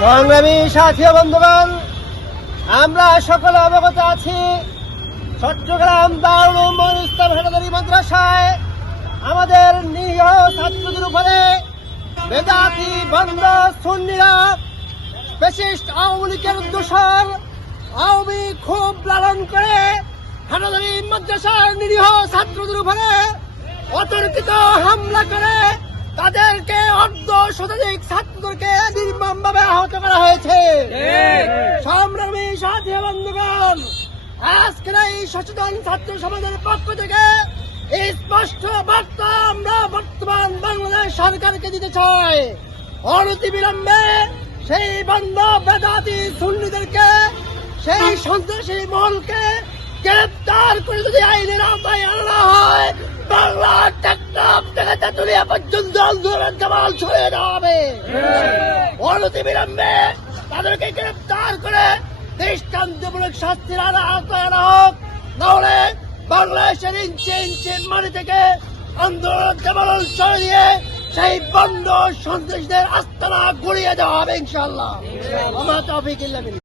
সংগ্রামী সাথী বন্ধুগণ, আমরা সকলে অবগত আছি, চট্টগ্রাম দারুল ইসলাম হেডাদারি মাদ্রাসায় আমাদের নিরীহ ছাত্রদের উপরে বেদাতি বন্ধ সুন্নিরা স্পেসিস্ট আওয়ামী লীগের দোষর আওয়ামী খুব লালন করে হেডাদারি মাদ্রাসার নিরীহ ছাত্রদের উপরে অতর্কিত হামলা করে শতাধিক ছাত্রদেরকে নির্মমভাবে আহত করা হয়েছে। সংগ্রামী সাথী বন্ধুগণ আজকের এই সচেতন ছাত্র সমাজের পক্ষ থেকে এই স্পষ্ট বার্তা আমরা বর্তমান বাংলাদেশ সরকারকে দিতে চাই। অনতি বিলম্বে সেই বন্ধ বেদাতি সুন্নিদেরকে সেই সন্ত্রাসী মহলকে গ্রেপ্তার করে যদি আইনের আওতায় আনা হয় থেকে তেতুলিয়া পর্যন্ত আন্দোলন কামাল ছড়িয়ে দেওয়া হবে অনতি বিলম্বে তাদেরকে গ্রেপ্তার করে দৃষ্টান্তমূলক শাস্তির আওতায় আনা হোক। নাহলে বাংলাদেশের ইঞ্চি ইঞ্চি মাটি থেকে আন্দোলন কেবল ছড়িয়ে সেই বন্ধ সন্ত্রাসীদের আস্তানা গড়িয়ে দেওয়া হবে ইনশাল্লাহ আমার ইল্লা বিল্লাহ।